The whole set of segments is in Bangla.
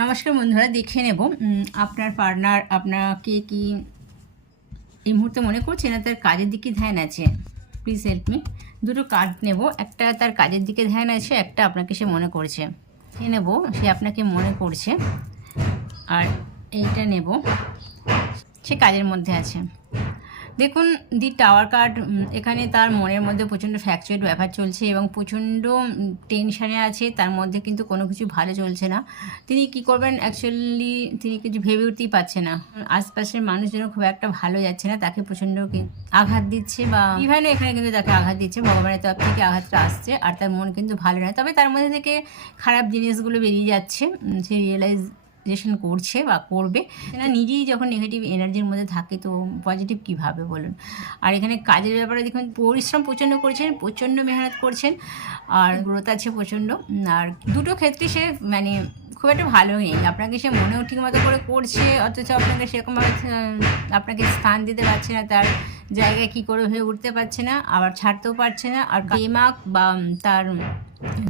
নমস্কার বন্ধুরা, দেখে নেব আপনার পার্টনার আপনাকে কি এই মুহূর্তে মনে করছে না তার কাজের দিকে ধ্যান আছে। Please help me. দুটো কার্ড নেব, একটা তার কাজের দিকে ধ্যান আছে, একটা আপনাকে সে মনে করছে। এ নেব, সে আপনাকে মনে করছে। আর এইটা নেব, সে কাজের মধ্যে আছে। দেখুন, দি টাওয়ার কার্ড, এখানে তার মনের মধ্যে প্রচণ্ড ফ্যাকচুয়েট ব্যাপার চলছে এবং প্রচণ্ড টেনশানে আছে। তার মধ্যে কিন্তু কোনো কিছু ভালো চলছে না। তিনি কি করবেন অ্যাকচুয়ালি তিনি কিছু ভেবে উঠতেই পারছে না। আশপাশের মানুষজন খুব একটা ভালো যাচ্ছে না, তাকে প্রচণ্ড আঘাত দিচ্ছে, বা ইভেন এখানে কিন্তু তাকে আঘাত দিচ্ছে, ভগবানের তরফ থেকে আঘাতটা আসছে। আর তার মন কিন্তু ভালো নয়, তবে তার মধ্যে থেকে খারাপ জিনিসগুলো বেরিয়ে যাচ্ছে, সে রিয়েলাইজেশন করছে বা করবে না। নিজেই যখন নেগেটিভ এনার্জির মধ্যে থাকে তো পজিটিভ কীভাবে বলুন। আর এখানে কাজের ব্যাপারে দেখুন, পরিশ্রম প্রচণ্ড করছেন, প্রচণ্ড মেহনত করছেন, আর গ্রোথ আছে প্রচণ্ড। আর দুটো ক্ষেত্রে সে মানে খুব একটা ভালো নেই। আপনাকে সে মনেও ঠিক মতো করে করছে, অথচ আপনাকে সেরকমভাবে আপনাকে স্থান দিতে পারছে না, তার জায়গায় কী করে হয়ে উঠতে পারছে না, আবার ছাড়তেও পারছে না। আর দিমাগ বা তার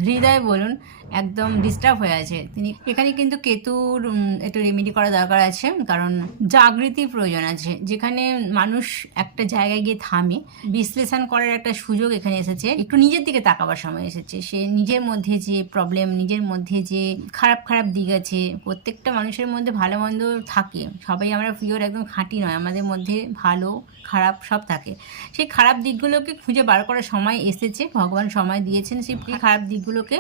হৃদয় বলুন একদম ডিস্টার্ব হয়ে আছে। তিনি এখানে কিন্তু কেতুর একটু রেমেডি করা দরকার আছে, কারণ জাগৃতির প্রয়োজন আছে। যেখানে মানুষ একটা জায়গায় গিয়ে থামে, বিশ্লেষণ করার একটা সুযোগ এখানে এসেছে, একটু নিজের দিকে তাকাবার সময় এসেছে। সে নিজের মধ্যে যে প্রবলেম, নিজের মধ্যে যে খারাপ খারাপ দিক আছে, প্রত্যেকটা মানুষের মধ্যে ভালো মন্দ থাকে, সবাই আমরা পিওর একদম খাঁটি নয়, আমাদের মধ্যে ভালো খারাপ সব থাকে। সেই খারাপ দিকগুলোকে খুঁজে বার করার সময় এসেছে, ভগবান সময় দিয়েছেন। সেই খারাপ দিকগুলোকে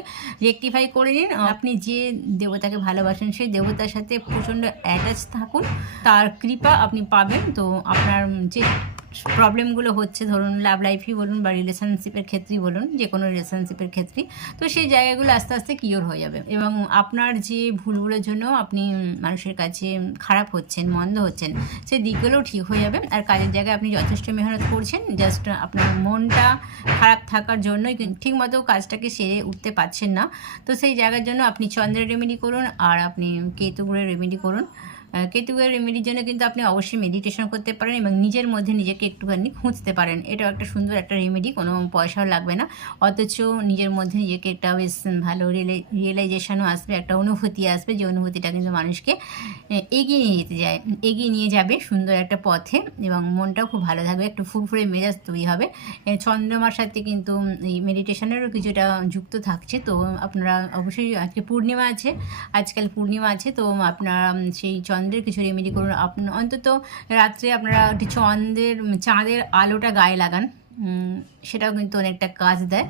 রেকটিফাই করে নিন। আপনি যে দেবতাকে ভালোবাসেন সেই দেবতার সাথে প্রচণ্ড অ্যাটাচ থাকুন, তার কৃপা আপনি পাবেন। তো আপনার যে প্রবলেমগুলো হচ্ছে, ধরুন লাভ লাইফই বলুন বা রিলেশনশিপের ক্ষেত্রেই বলুন, যে কোনো রিলেশনশিপের ক্ষেত্রেই, তো সেই জায়গাগুলো আস্তে আস্তে কিওর হয়ে যাবে। এবং আপনার যে ভুলগুলোর জন্য আপনি মানুষের কাছে খারাপ হচ্ছেন, মন্দ হচ্ছেন, সেই দিকগুলোও ঠিক হয়ে যাবে। আর কাজের জায়গায় আপনি যথেষ্ট মেহনত করছেন, জাস্ট আপনার মনটা খারাপ থাকার জন্যই ঠিকমতো কাজটাকে সেরে উঠতে পারছেন না। তো সেই জায়গার জন্য আপনি চন্দ্রের রেমেডি করুন, আর আপনি কেতুগুড়ের রেমেডি করুন। কেতুগুড়ের রেমেডির জন্য কিন্তু আপনি অবশ্যই মেডিটেশন করতে পারেন এবং নিজের মধ্যে নিজেকে একটুখানি খুঁজতে পারেন। এটাও একটা সুন্দর একটা রেমেডি, কোনো পয়সাও লাগবে না, অথচ নিজের মধ্যে নিজেকে একটা বেশ ভালো রিয়েলাইজেশনও আসবে, একটা অনুভূতি আসবে, যে অনুভূতিটা কিন্তু মানুষকে এগিয়ে নিয়ে যেতে যায়, এগিয়ে নিয়ে যাবে সুন্দর একটা পথে, এবং মনটাও খুব ভালো থাকবে, একটু ফুরফুরে মেজাজ তৈরি হবে। চন্দ্রমার সাথে কিন্তু এই মেডিটেশনেরও কিছুটা যুক্ত থাকছে। তো আপনারা অবশ্যই, আজকে পূর্ণিমা আছে, আজকাল পূর্ণিমা আছে, তো আপনারা সেই চন্দ্রের কিছু রেমেডি করুন। অন্তত রাত্রে আপনারা একটি চাঁদের আলোটা গায়ে লাগান, সেটাও কিন্তু অনেকটা কাজ দেয়।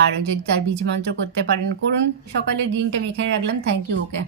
আর যদি তার বীজ মন্ত্র করতে পারেন করুন। সকালের দিনটা আমি এখানে রাখলাম। Thank you. ওকে।